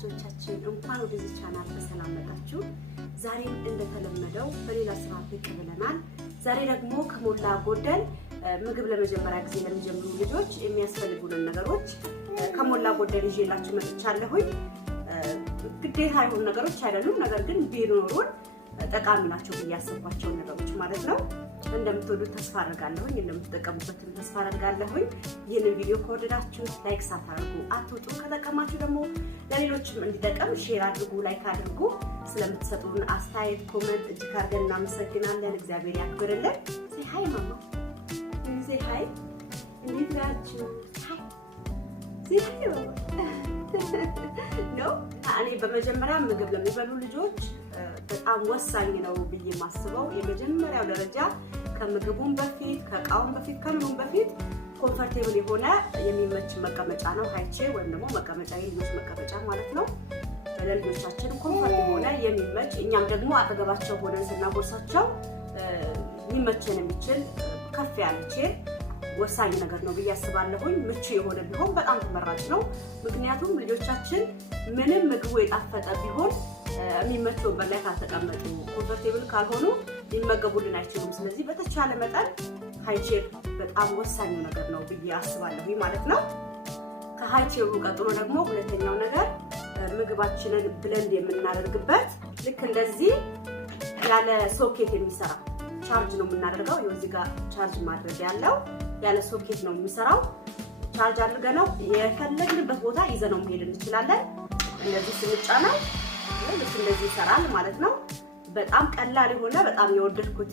ተመልካቾቻችን እንኳን ወደዚህ ቻናል በሰላም መጣችሁ። ዛሬም እንደተለመደው በሌላ ስራ ብቅ ብለናል። ዛሬ ደግሞ ከሞላ ጎደል ምግብ ለመጀመሪያ ጊዜ ለሚጀምሩ ልጆች የሚያስፈልጉንን ነገሮች ከሞላ ጎደል ይዤላችሁ መጥቻለሁኝ። ግዴታ የሆኑ ነገሮች አይደሉም፣ ነገር ግን ቢኖሩን ጠቃሚ ናቸው ብዬ ያሰብኳቸው ነገሮች ማለት ነው። እንደምትወዱት ተስፋ አደርጋለሁኝ፣ እንደምትጠቀሙበትም ተስፋ አደርጋለሁኝ። ይህንን ቪዲዮ ከወደዳችሁ ላይክ ሳታደርጉ አትውጡ። ከጠቀማችሁ ደግሞ ለሌሎችም እንዲጠቀም ሼር አድርጉ፣ ላይክ አድርጉ። ስለምትሰጡን አስተያየት ኮሜንት እጅግ አድርገን እናመሰግናለን። እግዚአብሔር ያክብርልን። ሴ ሃይ ማማ፣ ሴ ሃይ፣ እንዴት ናችሁ? ሃይ ሴ ሃይ ነው። እኔ በመጀመሪያ ምግብ ለሚበሉ ልጆች በጣም ወሳኝ ነው ብዬ ማስበው የመጀመሪያው ደረጃ ከምግቡም በፊት ከቃውም በፊት ከምኑም በፊት ኮምፎርቴብል የሆነ የሚመች መቀመጫ ነው። ሃይቼር ወይም ደግሞ መቀመጫ የልጆች መቀመጫ ማለት ነው። ለልጆቻችን ኮምፎርት የሆነ የሚመች እኛም ደግሞ አጠገባቸው ሆነን ስናጎርሳቸው ሊመቸን የሚችል ከፍ ያለ ቼር ወሳኝ ነገር ነው ብዬ አስባለሁኝ። ምቹ የሆነ ቢሆን በጣም ተመራጭ ነው። ምክንያቱም ልጆቻችን ምንም ምግቡ የጣፈጠ ቢሆን የሚመች ወንበር ላይ ካልተቀመጡ ኮምፎርቴብል ካልሆኑ ሊመገቡልን አይችሉም። ስለዚህ በተቻለ መጠን ሃይቼር በጣም ወሳኝ ነገር ነው ብዬ አስባለሁኝ ማለት ነው። ከሃይቼሩ ቀጥሎ ደግሞ ሁለተኛው ነገር ምግባችንን ብለንድ የምናደርግበት ልክ እንደዚህ ያለ ሶኬት የሚሰራ ቻርጅ ነው የምናደርገው። እዚህ ጋር ቻርጅ ማድረግ ያለው ያለ ሶኬት ነው የሚሰራው። ቻርጅ አድርገነው የፈለግንበት ቦታ ይዘነው መሄድ እንችላለን። እንደዚህ ስንጫነው ልክ እንደዚህ ይሰራል ማለት ነው። በጣም ቀላል የሆነ በጣም የወደድኩት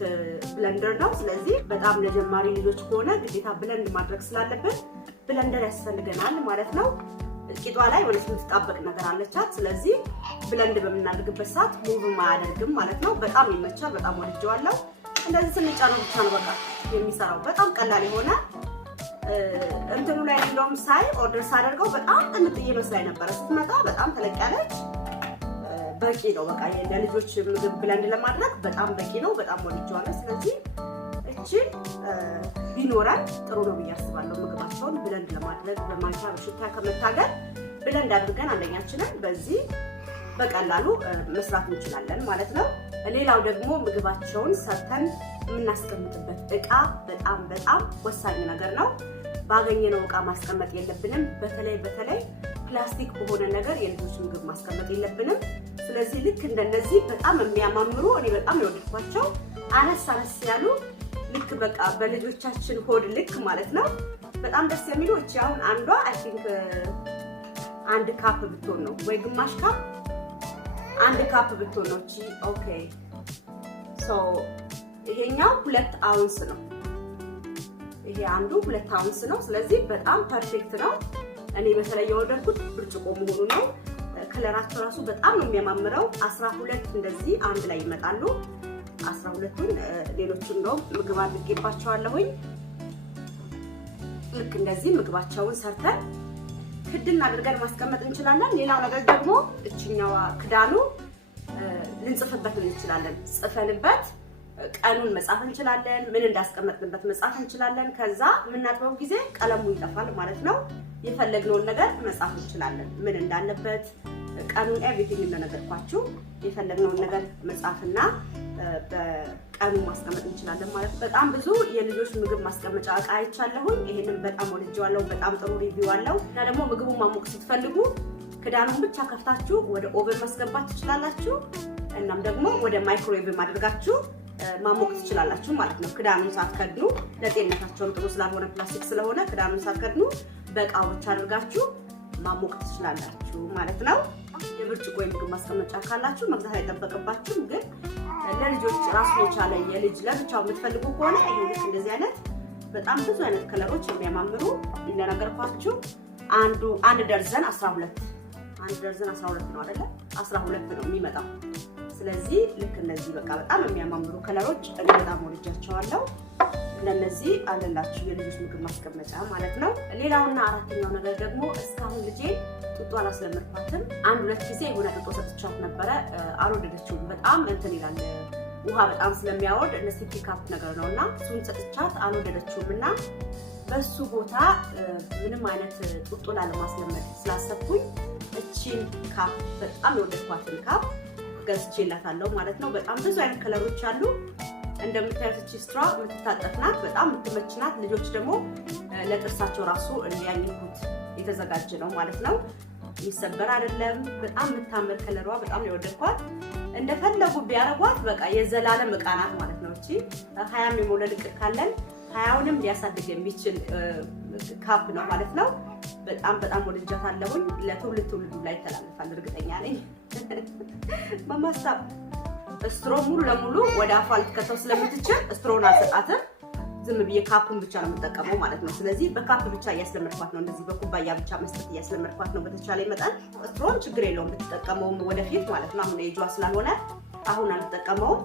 ብለንደር ነው። ስለዚህ በጣም ለጀማሪ ልጆች ከሆነ ግዴታ ብለንድ ማድረግ ስላለብን ብለንደር ያስፈልገናል ማለት ነው። ቂጧ ላይ ወደ የምትጣበቅ ነገር አለቻት። ስለዚህ ብለንድ በምናደርግበት ሰዓት ሙቭ አያደርግም ማለት ነው። በጣም ይመቻል። በጣም ወድጄዋለሁ። እንደዚህ ስንጫነው ብቻ ነው በቃ የሚሰራው። በጣም ቀላል የሆነ እንትኑ ላይ እንደውም ሳይ ኦርደር ሳደርገው በጣም ጥንጥዬ መስላኝ ነበረ። ስትመጣ በጣም ተለቅ ያለች በቂ ነው። በቃ ለልጆች ምግብ ብለንድ ለማድረግ በጣም በቂ ነው። በጣም ወድጄዋለሁ። ስለዚህ እቺን ቢኖረን ጥሩ ነው ብዬ አስባለሁ። ምግባቸውን ብለንድ ለማድረግ በማንኪያ በሹካ ከመታገል ብለንድ አድርገን አንደኛችንን በዚህ በቀላሉ መስራት እንችላለን ማለት ነው። ሌላው ደግሞ ምግባቸውን ሰርተን የምናስቀምጥበት እቃ በጣም ወሳኝ ነገር ነው። ባገኘነው እቃ ማስቀመጥ የለብንም። በተለይ ፕላስቲክ በሆነ ነገር የልጆች ምግብ ማስቀመጥ የለብንም። ስለዚህ ልክ እንደነዚህ በጣም የሚያማምሩ እኔ በጣም የወደድኳቸው አነስ ያሉ ልክ በቃ በልጆቻችን ሆድ ልክ ማለት ነው በጣም ደስ የሚሉ። እቺ አሁን አንዷ አይ ቲንክ 1 ካፕ ብትሆን ነው ወይ ግማሽ ካፕ 1 ካፕ ብትሆን ነው እቺ። ኦኬ ሶ ይሄኛው 2 አውንስ ነው። ይሄ አንዱ 2 አውንስ ነው። ስለዚህ በጣም ፐርፌክት ነው። እኔ በተለይ የወደድኩት ብርጭቆ መሆኑ ነው። ከለራቸው ራሱ በጣም ነው የሚያማምረው። 12 እንደዚህ አንድ ላይ ይመጣሉ። 12ቱን ሌሎቹን ነው ምግብ አድርጌባቸዋለሁኝ። ልክ እንደዚህ ምግባቸውን ሰርተን ክድን አድርገን ማስቀመጥ እንችላለን። ሌላው ነገር ደግሞ እችኛዋ ክዳኑ ልንጽፍበት እንችላለን። ጽፈንበት ቀኑን መጻፍ እንችላለን። ምን እንዳስቀመጥንበት መጻፍ እንችላለን። ከዛ የምናጥበው ጊዜ ቀለሙ ይጠፋል ማለት ነው። የፈለግነውን ነገር መጻፍ እንችላለን። ምን እንዳለበት ቀኑን ኤቭሪቲንግ እንደነገርኳችሁ የፈለግነውን ነገር መጻፍና በቀኑ ማስቀመጥ እንችላለን ማለት ነው። በጣም ብዙ የልጆች ምግብ ማስቀመጫ እቃ አይቻለሁኝ። ይሄንን በጣም ወድጄዋለሁ። በጣም ጥሩ ሪቪው አለው። እና ደግሞ ምግቡን ማሞቅ ስትፈልጉ ክዳኑን ብቻ ከፍታችሁ ወደ ኦቨን ማስገባት ትችላላችሁ። እናም ደግሞ ወደ ማይክሮዌቭ ማድረጋችሁ ማሞቅ ትችላላችሁ ማለት ነው። ክዳኑን ሳትከድኑ ለጤንነታቸውም ጥሩ ስላልሆነ ፕላስቲክ ስለሆነ ክዳኑን ሳትከድኑ በእቃው ብቻ አድርጋችሁ ማሞቅ ትችላላችሁ ማለት ነው። የብርጭቆ የምግብ ማስቀመጫ ካላችሁ መግዛት አይጠበቅባችሁም። ግን ለልጆች ራሱን የቻለ የልጅ ለብቻው የምትፈልጉ ከሆነ ይሄ እንደዚህ አይነት በጣም ብዙ አይነት ከለሮች የሚያማምሩ እንደነገርኳችሁ አንድ ደርዘን 12 ነው አይደለ? 12 ነው የሚመጣው። ስለዚህ ልክ እነዚህ በቃ በጣም የሚያማምሩ ከለሮች እኔ በጣም ወድጃቸዋለሁ። ለነዚህ አለላችሁ የልጆች ምግብ ማስቀመጫ ማለት ነው። ሌላውና አራተኛው ነገር ደግሞ እስካሁን ልጄ ጡጦ አላስለመድኳትም። 1-2 ጊዜ የሆነ ጡጦ ሰጥቻት ነበረ። አልወደደችውም። በጣም እንትን ይላል ውሃ በጣም ስለሚያወርድ እነ ሲፒ ካፕ ነገር ነውና እሱን ሰጥቻት አልወደደችውምና በሱ ቦታ ምንም አይነት ጡጦ ላለማስለመድ ስላሰብኩኝ እቺ እቺን ካፕ በጣም የወደድኳትን ካፕ ገዝቼላታለሁ ማለት ነው። በጣም ብዙ አይነት ከለሮች አሉ። እንደምታዩት እቺ ስትራ የምትታጠፍናት በጣም የምትመችናት። ልጆች ደግሞ ለጥርሳቸው ራሱ እንዲያኝኩት የተዘጋጀ ነው ማለት ነው። ይሰበር አይደለም። በጣም የምታምር ከለሯ በጣም የወደድኳት። እንደፈለጉ ቢያረጓት በቃ የዘላለም ዕቃ ናት ማለት ነው። እቺ 20 የመውለድ ዕቅድ ካለን 20ንም ሊያሳድግ የሚችል ካፕ ነው ማለት ነው። በጣም ወድጃታለሁኝ። ለትውልድ ላይ ተላልፋል እርግጠኛ ነኝ። በማስታብ ስትሮ ሙሉ ለሙሉ ወደ አፏ ልትከተው ስለምትችል ስትሮን አልሰጣትም። ዝም ብዬ ካፑን ብቻ ነው የምጠቀመው ማለት ነው። ስለዚህ በካፕ ብቻ እያስለመድኳት ነው። እንደዚህ በኩባያ ብቻ መስጠት እያስለመድኳት ነው። በተቻለ መጠን ስትሮን ችግር የለውም ብትጠቀመውም ወደፊት ማለት ነው። አሁን የጇ ስላልሆነ አሁን አልተጠቀመውም።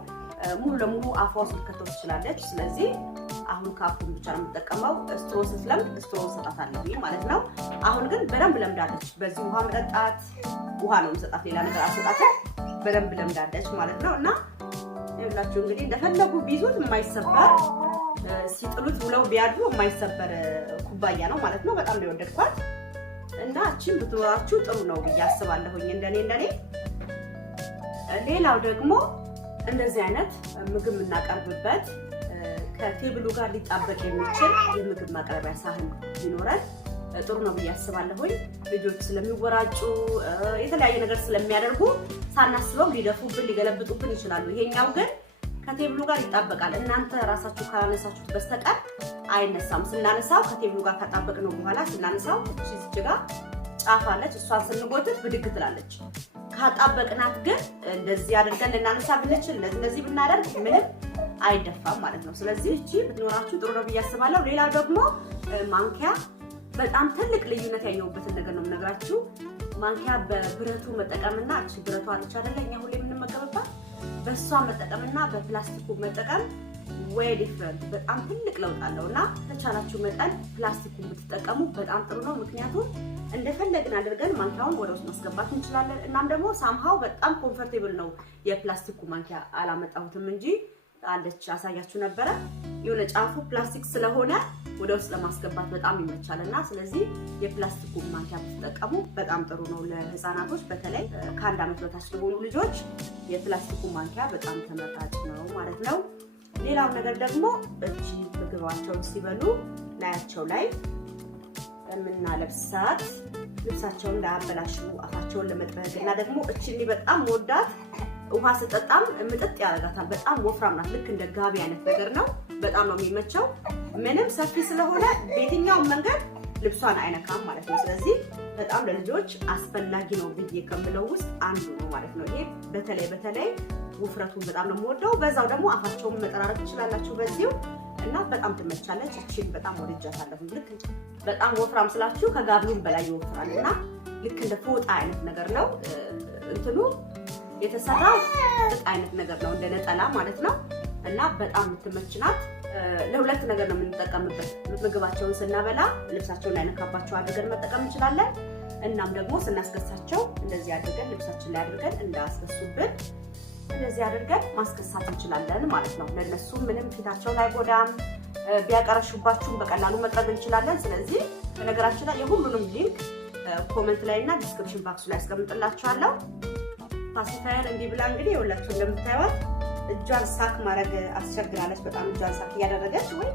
ሙሉ ለሙሉ አፏ ውስጥ ልትከተው ትችላለች። ስለዚህ አሁን ካፑን ብቻ ነው የምጠቀመው። ስትሮ ስትለምድ ስትሮ ሰጣታለሁ ማለት ነው። አሁን ግን በደንብ ለምዳለች። በዚህ ውሃ መጠጣት ውሃ ነው የምሰጣት፣ ሌላ ነገር አልሰጣትም። በደንብ ለምዳለች ማለት ነው። እና ይኸውላችሁ እንግዲህ እንደፈለጉ ቢይዙት የማይሰበር ሲጥሉት ውለው ቢያድሩ የማይሰበር ኩባያ ነው ማለት ነው። በጣም ነው የወደድኳት እና እቺን ብትኖራችሁ ጥሩ ነው ብዬ አስባለሁኝ እንደኔ። ሌላው ደግሞ እንደዚህ አይነት ምግብ የምናቀርብበት ከቴብሉ ጋር ሊጣበቅ የሚችል የምግብ ማቅረቢያ ሳህን ቢኖረን ጥሩ ነው ብዬ አስባለሁኝ። ልጆች ስለሚወራጩ የተለያየ ነገር ስለሚያደርጉ ሳናስበው ሊደፉብን ሊገለብጡብን ይችላሉ። ይሄኛው ግን ከቴብሉ ጋር ይጣበቃል። እናንተ ራሳችሁ ካላነሳችሁት በስተቀር አይነሳም። ስናነሳው ከቴብሉ ጋር ካጣበቅነው በኋላ ስናነሳው እዚህ ጋር ጫፍ አለች። እሷን ስንጎትት ብድግ ትላለች። ካጣበቅናት ግን እንደዚህ አድርገን ልናነሳ ብንችል እንደዚህ ብናደርግ ምንም አይደፋም ማለት ነው። ስለዚህ እቺ ብትኖራችሁ ጥሩ ነው ብዬ አስባለሁ። ሌላው ደግሞ ማንኪያ በጣም ትልቅ ልዩነት ያየሁበትን ነገር ነው የምነግራችሁ። ማንኪያ በብረቱ መጠቀምና እቺ ብረቷ አለች አይደለ እኛ ሁሌ የምንመገብባት በሷ መጠቀምና በፕላስቲኩ መጠቀም way different በጣም ትልቅ ለውጥ አለውና ተቻላችሁ መጠን ፕላስቲኩን ብትጠቀሙ በጣም ጥሩ ነው። ምክንያቱም እንደፈለግን አድርገን ማንኪያውን ወደ ውስጥ ማስገባት እንችላለን። እናም ደግሞ ሳምሃው በጣም ኮምፎርቴብል ነው። የፕላስቲኩ ማንኪያ አላመጣሁትም እንጂ አለች አሳያችሁ ነበረ። የሆነ ጫፉ ፕላስቲክ ስለሆነ ወደ ውስጥ ለማስገባት በጣም ይመቻልና ስለዚህ የፕላስቲኩ ማንኪያ ብትጠቀሙ በጣም ጥሩ ነው። ለህፃናቶች በተለይ ከ1 ዓመት በታች ለሆኑ ልጆች የፕላስቲኩ ማንኪያ በጣም ተመራጭ ነው ማለት ነው። ሌላው ነገር ደግሞ እቺ ምግባቸውን ሲበሉ ላያቸው ላይ የምናለብሳት ልብሳቸውን እንዳያበላሹ አፋቸውን ለመጥረግ እና ደግሞ እቺ በጣም ወዳት ውሃ ስጠጣም ምጥጥ ያደርጋታል። በጣም ወፍራም ናት። ልክ እንደ ጋቢ አይነት ነገር ነው። በጣም ነው የሚመቸው። ምንም ሰፊ ስለሆነ በየትኛውም መንገድ ልብሷን አይነካም ማለት ነው። ስለዚህ በጣም ለልጆች አስፈላጊ ነው ብዬ ከምለው ውስጥ አንዱ ነው ማለት ነው። ይሄ በተለይ ውፍረቱን በጣም ነው የምወደው። በዛው ደግሞ አፋቸውን መጠራረግ ትችላላችሁ በዚሁ እና በጣም ትመቻለች። እቺን በጣም ወድጃታለሁ። ልክ በጣም ወፍራም ስላችሁ ከጋቢውን በላይ ይወፍራል እና ልክ እንደ ፎጣ አይነት ነገር ነው እንትኑ የተሰራው ጥጥ አይነት ነገር ነው እንደ ነጠላ ማለት ነው እና በጣም የምትመችናት። ለሁለት ነገር ነው የምንጠቀምበት። ምግባቸውን ስናበላ ልብሳቸውን አይነካባቸው አድርገን መጠቀም እንችላለን። እናም ደግሞ ስናስከሳቸው እንደዚህ አድርገን ልብሳችን ላይ አድርገን እንዳያስከሱብን እንደዚህ አድርገን ማስከሳት እንችላለን ማለት ነው። ለነሱ ምንም ፊታቸውን አይጎዳም። ቢያቀረሹባችሁም በቀላሉ መጥረግ እንችላለን። ስለዚህ በነገራችን ላይ የሁሉንም ሊንክ ኮሜንት ላይ እና ዲስክሪፕሽን ባክሱ ላይ አስቀምጥላችኋለሁ። ፓሲፋየር እንዲህ ብላ እንግዲህ የሁላችሁ እንደምታዩት እጇን ሳክ ማድረግ አስቸግራለች። በጣም እጇን ሳክ እያደረገች ወይ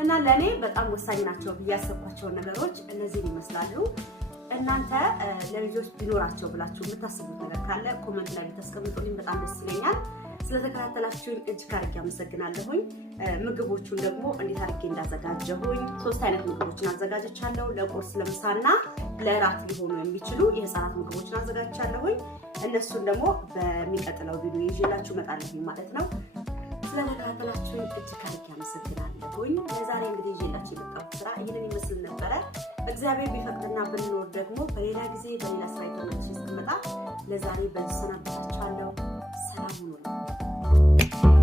እና ለኔ በጣም ወሳኝ ናቸው ብዬ ያሰብኳቸው ነገሮች እነዚህን ይመስላሉ። እናንተ ለልጆች ቢኖራቸው ብላችሁ የምታስቡት ነገር ካለ ኮሜንት ላይ ብታስቀምጡልኝ በጣም ደስ ይለኛል። ስለተከታተላችሁኝ እጅግ አድርጌ አመሰግናለሁኝ። ምግቦቹን ደግሞ እንዴት አድርጌ እንዳዘጋጀሁኝ 3 አይነት ምግቦችን አዘጋጅቻለሁ። ለቁርስ ለምሳና ለራት ሊሆኑ የሚችሉ የህፃናት ምግቦችን አዘጋጅቻለሁኝ። እነሱን ደግሞ በሚቀጥለው ቪዲዮ ይዤላችሁ እመጣለሁ ማለት ነው። ስለተከታተላችሁኝ እጅግ አድርጌ አመሰግናለሁኝ። ለዛሬ እንግዲህ ይዤላችሁ የመጣሁት ስራ ይህንን ይመስል ነበረ። እግዚአብሔር ቢፈቅድና ብንኖር ደግሞ በሌላ ጊዜ በሌላ ስራ ተመልሼ እስክመጣ ለዛሬ በዚህ ሰናበታችኋለሁ። ሰላም ሁኑ።